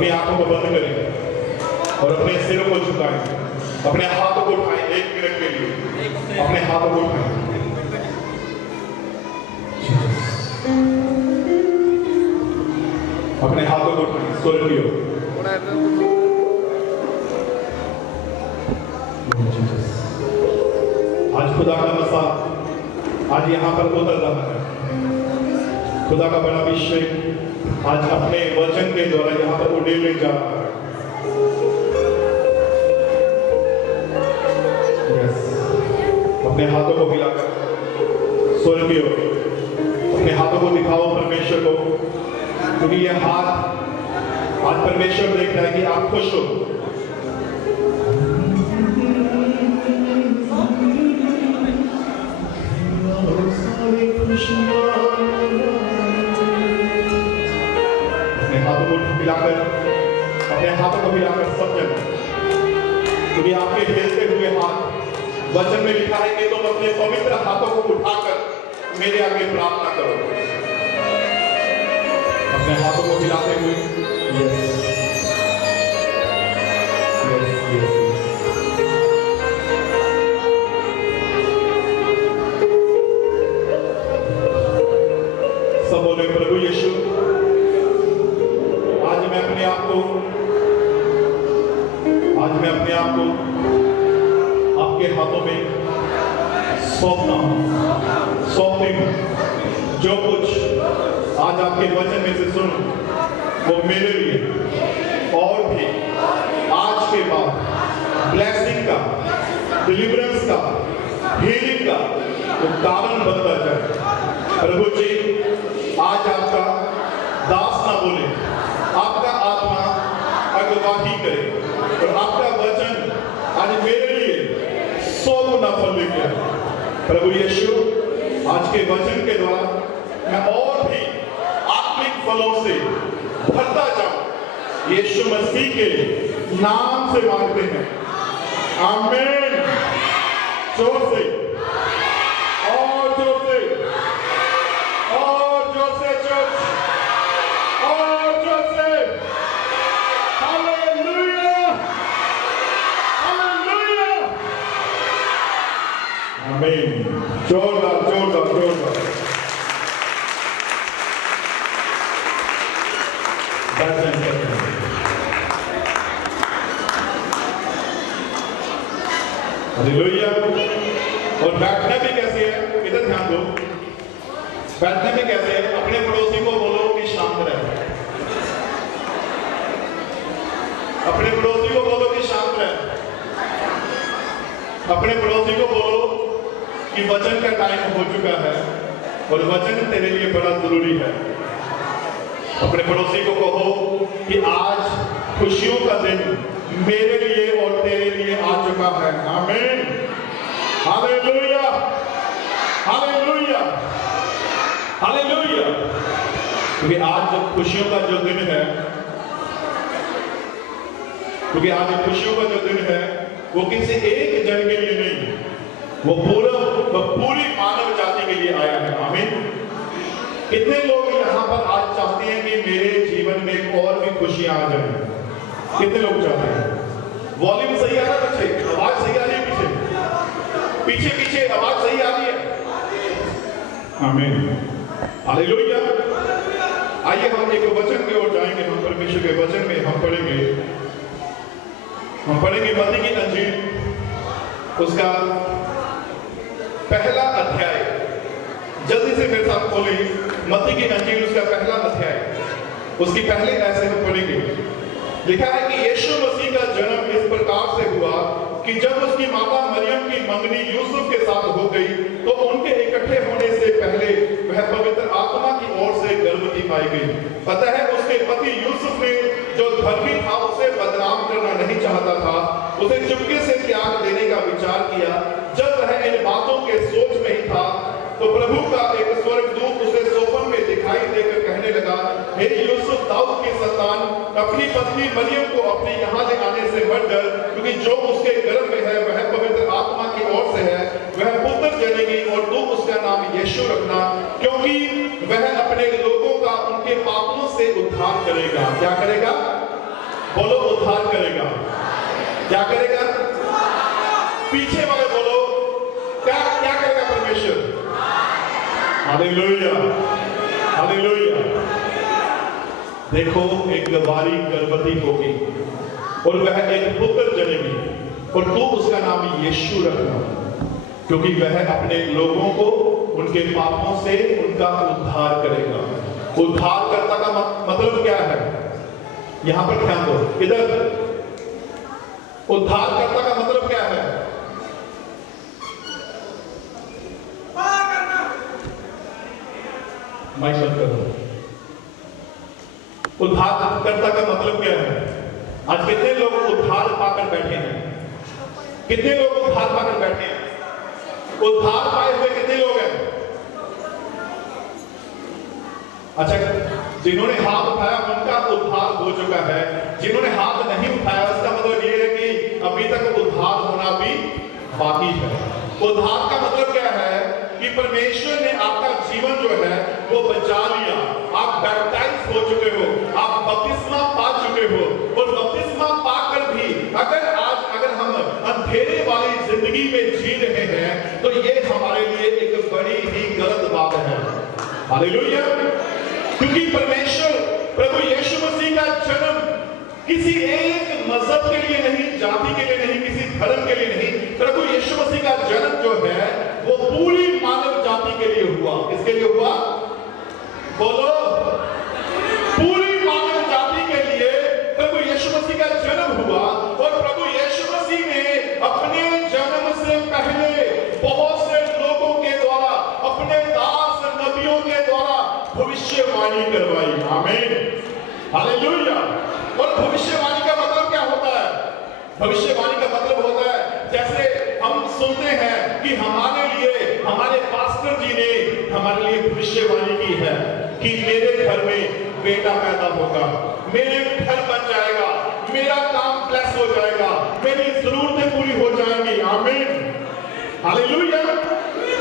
अपनी आंखों को बंद करें और अपने सिरों को झुकाएं, अपने हाथों को उठाएं 1 मिनट के लिए, अपने हाथों को उठाएं। अपने हाथों को उठाएं स्वर्गीय। आज खुदा का मसा आज यहाँ पर उतर रहा है। खुदा का बड़ा अभिषेक आज अपने वचन के द्वारा यहाँ पर उड़ेले जा रहा है। अपने हाथों को हिलाकर स्वर्गीय, अपने हाथों को दिखाओ परमेश्वर को, क्योंकि यह हाथ आज परमेश्वर देख रहा है कि आप खुश हो। अपने हाथों को हिलाकर, अपने हाथों को हिलाकर सब जगह, क्योंकि आपके हिलते हुए हाथ वचन में लिखा है कि तुम अपने पवित्र हाथों को उठाकर मेरे आगे प्रार्थना करो। अपने हाथों को हिलाते हुए सब बोले प्रभु यीशु, आज मैं अपने आप को आपके हाथों में सौंपती हूं। जो कुछ आज आपके वचन में से सुन वो मेरे लिए और भी आज के बाद ब्लेसिंग का, डिलीवरेंस का, हीलिंग का वो कारण बनता जाए। प्रभु जी, आज आपका दास ना बोले, आपका आत्मा अगुवाही करे और आपका वचन आज मेरे लिए 100 गुना फल लेके आए। प्रभु यीशु, आज के वचन के द्वारा मैं और भी आत्मिक फलों से भरता जाऊं। यीशु मसीह के नाम से मांगते हैं, आमीन। जोर से और जोर से और जोर से, चर्च और जोर से। हालेलुया, हालेलुया, आमीन। जोरदार जोरदार जोरदार। हालेलुया। और बैठना भी कैसे है, इधर ध्यान दो। बैठने में कैसे है, अपने पड़ोसी को बोलो कि शांत रहे। अपने पड़ोसी को बोलो कि शांत रहे। अपने पड़ोसी को बोलो कि वचन का टाइम हो चुका है और वचन तेरे लिए बड़ा जरूरी है। अपने पड़ोसी को कहो कि आज खुशियों का दिन मेरे लिए और तेरे लिए आ चुका है। आमीन, हालेलुया, हालेलुया, हालेलुया। क्योंकि आज जब खुशियों का जो दिन है, क्योंकि आज खुशियों का जो दिन है वो किसी एक जन के लिए नहीं, वो पूरी मानव जाति के लिए आया है। आमीन। कितने लोग यहाँ पर आज चाहते हैं कि मेरे जीवन में और भी खुशियां आ जाए? कितने लोग चाहते हैं? वॉल्यूम सही आ रहा है? पीछे आवाज सही आ रही है? पीछे पीछे आवाज सही आ रही है? आमीन, हालेलुया। आइए हम एक वचन की ओर जाएंगे। हम परमेश्वर के वचन में हम पढ़ेंगे मत्ती की अंजील, उसका पहला अध्याय। जल्दी से मेरे साथ खोलें मत्ती की अंजील, उसका पहला अध्याय। उसकी पहले ऐसे हम पढ़ेंगे। लिखा है कि यीशु मसीह का जन्म इस प्रकार से हुआ कि जब उसकी माता मरियम की मंगनी यूसुफ के साथ हो गई तो उनके इकट्ठे होने से पहले वह पवित्र आत्मा की ओर से गर्भवती पाई गई। अतः उसके पति यूसुफ ने, जो धर्मी था, उसे बदनाम करना नहीं चाहता था, उसे चुपके से त्याग देने का विचार किया। जब वह इन बातों के सोच में ही था तो प्रभु का एक स्वर्गदूत उसे स्वप्न में दिखाई देकर कहने लगा, हे यूसुफ, दाऊद की संतान, अपनी पत्नी मरियम को अपने यहाँ ले आने से मत डर, क्योंकि जो उसके गर्भ में है वह पवित्र आत्मा की ओर से है। वह पुत्र जनेगी और तू उसका नाम यीशु रखना, क्योंकि वह अपने लोगों का उनके पापों से उद्धार करेगा। क्या करेगा? बोलो उद्धार करेगा। क्या करेगा? पीछे वाले बोलो क्या क्या करेगा परमेश्वर? Hallelujah, hallelujah. देखो एक गवारी गर्भवती होगी और वह एक पुत्र जनेगी और तू उसका नाम यीशु रखना, क्योंकि वह अपने लोगों को उनके पापों से उनका उद्धार करेगा। उद्धारकर्ता का मतलब क्या है? यहां पर ध्यान दो, इधर उद्धारकर्ता का मतलब क्या है? माइक बंद करो। उद्धारकर्ता का मतलब क्या है? आज कितने लोग उद्धार पाकर बैठे हैं? कितने लोग उद्धार पाकर बैठे हैं? उद्धार पाए हुए कितने लोग हैं? अच्छा, जिन्होंने हाथ उठाया उनका उद्धार हो चुका है। जिन्होंने हाथ नहीं उठाया उसका मतलब ये है कि अभी तक उद्धार होना भी बाकी है। उद्धार का मतलब क्या है? कि परमेश्वर ने आपका जीवन जो है वो बचा लिया। आप बैप्टाइज हो चुके हो, आप बपतिस्मा पा चुके हो और बपतिस्मा पाकर भी अगर हम अंधेरे वाली जिंदगी में जी रहे हैं तो ये हमारे लिए एक बड़ी ही गलत बात है। हालेलुया। क्योंकि परमेश्वर प्रभु यीशु मसीह का जन्म किसी एक मजहब के लिए नहीं, जाति के लिए नहीं, किसी धर्म के लिए नहीं। प्रभु यीशु मसीह का जन्म जो है वो पूरी मानव जाति के लिए हुआ। किसके लिए हुआ? बोलो, पूरी मानव जाति के लिए प्रभु यीशु मसीह का जन्म हुआ। और प्रभु यीशु मसीह ने अपने जन्म से पहले बहुत से लोगों के द्वारा, अपने दास नबियों के द्वारा भविष्यवाणी करवाई। आमीन, हालेलुया। और भविष्यवाणी का मतलब क्या होता है? भविष्यवाणी का मतलब होता है, जैसे हम सुनते हैं कि हमारे लिए हमारे पास्टर जी ने हमारे लिए भविष्यवाणी की है कि मेरे घर में बेटा पैदा होगा, मेरे घर बन जाएगा, मेरा काम ब्लेस हो जाएगा, मेरी जरूरतें पूरी हो जाएंगी। आमीन, हालेलुया।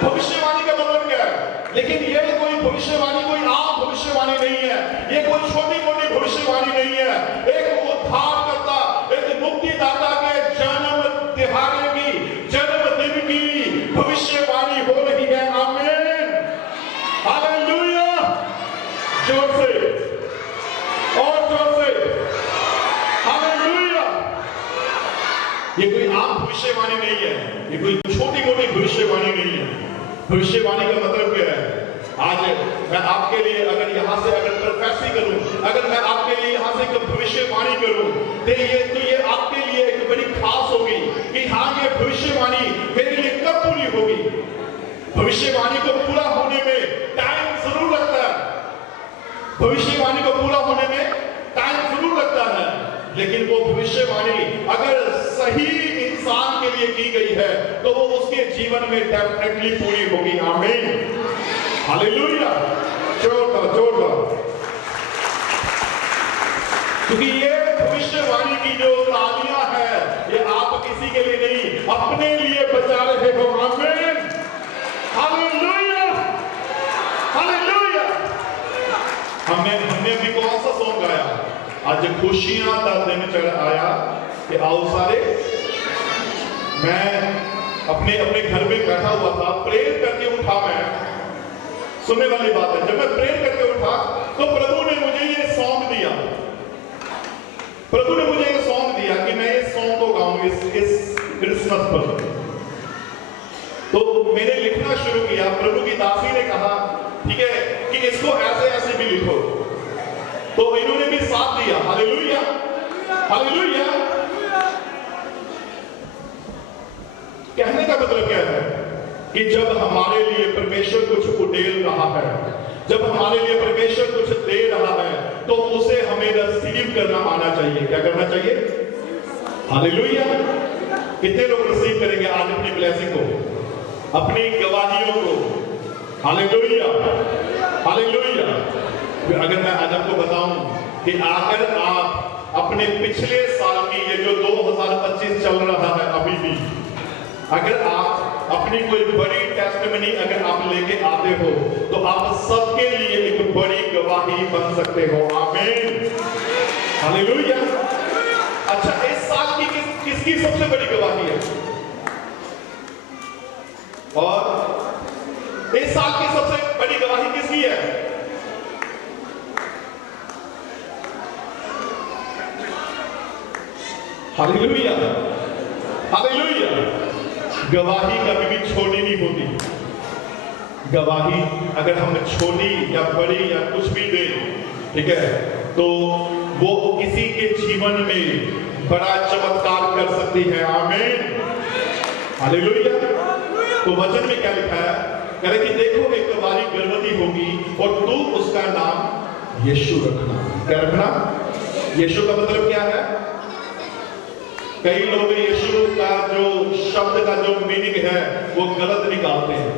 भविष्यवाणी का मतलब क्या है? लेकिन ये कोई भविष्यवाणी कोई आम भविष्यवाणी नहीं है, ये कोई छोटी मोटी भविष्यवाणी नहीं है। एक उद्धारकर्ता, एक मुक्तिदाता के जन्म दिहाड़े की, जन्मदिन की भविष्यवाणी हो रही है। आमीन, हालेलुया। जोर से और जोर से हालेलुया। ये कोई आम भविष्यवाणी नहीं है, ये कोई छोटी मोटी भविष्यवाणी नहीं है। भविष्यवाणी का मतलब क्या है? आज मैं आपके लिए अगर यहां से अगर प्रोफेसी करूं, अगर मैं आपके लिए यहां से एक भविष्यवाणी करूं तो ये आपके लिए एक बड़ी खास होगी कि हाँ, ये भविष्यवाणी मेरे लिए कब पूरी होगी। भविष्यवाणी को पूरा होने में टाइम जरूर लगता है, भविष्यवाणी को पूरा होने में टाइम जरूर लगता है, लेकिन वो भविष्यवाणी अगर सही इंसान के लिए की गई है तो वो उसके जीवन में डेफिनेटली पूरी होगी। आमीन, हालेलुया। जोरदार। क्योंकि ये भविष्यवाणी की जो तालियां है ये आप किसी के लिए नहीं, अपने लिए बचा रहे हो। आमीन, हालेलुया, हालेलुया। हमने भी कौन सा सॉन्ग गाया? आज खुशियां का दिन चढ़ आया कि आओ सारे। मैं अपने घर में बैठा हुआ था, प्रेयर करके उठा। मैं सुनने वाली बात है, जब मैं प्रेयर करके उठा तो प्रभु ने मुझे ये सॉन्ग दिया। प्रभु ने मुझे ये सॉन्ग दिया कि मैं इस सॉन्ग को गाऊं इस क्रिसमस पर। तो मैंने लिखना शुरू किया। प्रभु की दासी ने कहा ठीक है कि इसको ऐसे भी लिखो, तो इन्होंने भी साथ दिया। Hallelujah, hallelujah. कहने का मतलब क्या है कि जब हमारे लिए परमेश्वर कुछ उड़ेल रहा है, जब हमारे लिए परमेश्वर कुछ दे रहा है तो उसे हमें रिसीव करना आना चाहिए। क्या करना चाहिए? हालेलुया। कितने लोग रिसीव करेंगे आज अपनी ब्लेसिंग को, अपनी गवाहियों को? Hallelujah, hallelujah. अगर मैं आज आपको बताऊं कि अगर आप अपने पिछले साल की ये जो 2025 चल रहा है अभी भी, अगर आप अपनी कोई बड़ी टेस्टिमनी अगर आप लेके आते हो तो आप सबके लिए एक बड़ी गवाही बन सकते हो। आमीन, हालेलुया। किसकी सबसे बड़ी गवाही है? और इस साल की सबसे बड़ी गवाही किसकी है? Hallelujah, hallelujah. गवाही कभी भी छोटी नहीं होती। गवाही अगर हम छोटी या बड़ी या कुछ भी दे, ठीक है, तो वो किसी के जीवन में बड़ा चमत्कार कर सकती है। आमीन, हालेलुया। तो वचन में क्या लिखा है? कह रहे कि देखो एक कुंवारी गर्भवती होगी और तू उसका नाम यीशु रखना। क्या रखना? यीशु का मतलब क्या है? कई लोग यीशु का जो शब्द का जो मीनिंग है वो गलत निकालते हैं।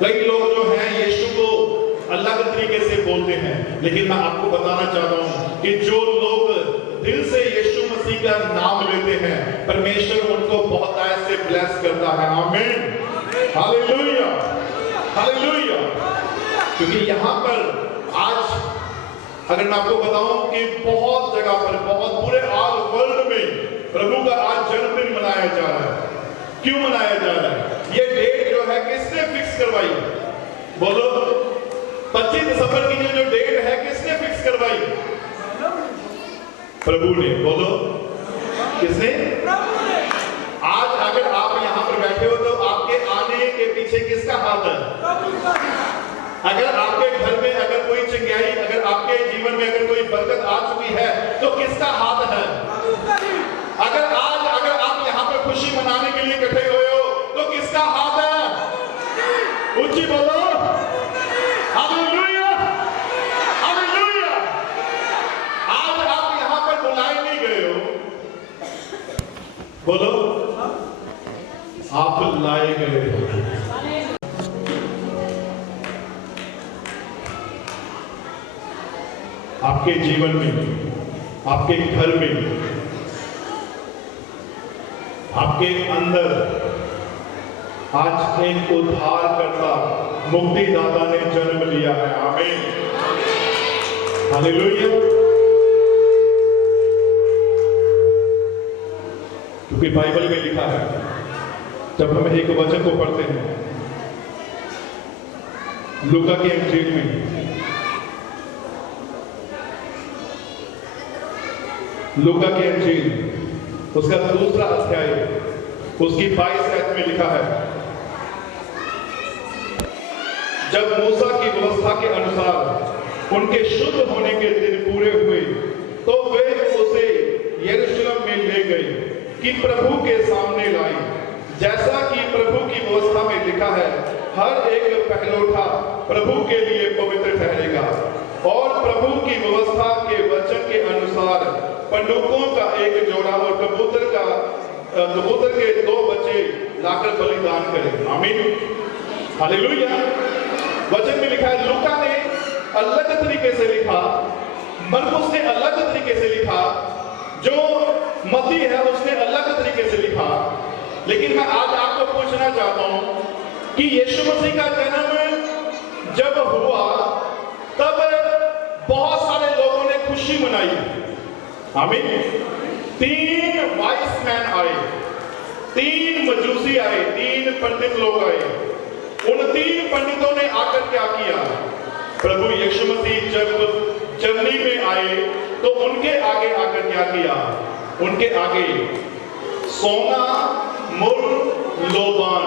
कई लोग जो हैं यीशु को अलग तरीके से बोलते हैं, लेकिन मैं आपको बताना चाहता हूं कि जो लोग दिल से यीशु मसीह का नाम लेते हैं, परमेश्वर उनको बहुत ऐसे ब्लेस करता है। आमीन, हालेलुया, हालेलुया। क्योंकि यहां पर आज अगर मैं आपको बताऊं कि बहुत जगह पर, बहुत पूरे ऑल वर्ल्ड में प्रभु का आज जन्मदिन मनाया जा रहा है। क्यों मनाया जा रहा है? ये डेट जो है किसने फिक्स करवाई? बोलो, 25 दिसंबर की जो डेट है किसने फिक्स करवाई? प्रभु ने। बोलो, किसने? आज अगर आप यहां पर बैठे हो तो आपके आने के पीछे किसका हाथ है? अगर आपके घर में अगर कोई चंगाई, अगर आपके जीवन में अगर कोई बरकत आ चुकी है तो किसका हाथ है? अगर आप यहां पर खुशी मनाने के लिए इकट्ठे हुए हो तो किसका हाथ है? ऊंची बोलो, हालेलुया, हालेलुया। आज आप यहां पर बुलाए नहीं गए हो, बोलो, आप लाए गए हो। आपके जीवन में, आपके घर में, आपके अंदर आज एक उद्धारकर्ता, मुक्तिदाता ने जन्म लिया है। आमीन, हालेलुया। क्योंकि बाइबल में लिखा है, जब हम एक वचन को पढ़ते हैं लूका की इंजील में, लूका की इंजील उसका दूसरा अध्याय उसकी 22 आयत में लिखा है, जब मूसा की व्यवस्था के अनुसार उनके शुद्ध होने के दिन पूरे हुए तो वे उसे यरूशलेम में ले गए कि प्रभु के सामने लाई, जैसा कि प्रभु की व्यवस्था में लिखा है, हर एक पहलौठा प्रभु के लिए पवित्र ठहरेगा। और प्रभु की व्यवस्था के वचन के अनुसार पंडुकों का एक जोड़ा और कबूतर के 2 बच्चे लाकर बलिदान करें। आमीन, हालेलुया। वचन में लिखा है, लूका ने अलग तरीके से लिखा, मरकुस ने अलग तरीके से लिखा, जो मत्ती है उसने अलग तरीके से लिखा। लेकिन मैं आज आपको पूछना चाहता हूं कि यीशु मसीह का जन्म जब हुआ तब बहुत सारे लोगों ने खुशी मनाई। आमीन। 3 वाइस मैन आए, 3 मजूसी आए, 3 पंडित लोग आए। उन 3 पंडितों ने आकर क्या किया? प्रभु यीशु मसीह जब जर्नी में आए तो उनके आगे आकर क्या किया? उनके आगे सोना, मुर, लोबान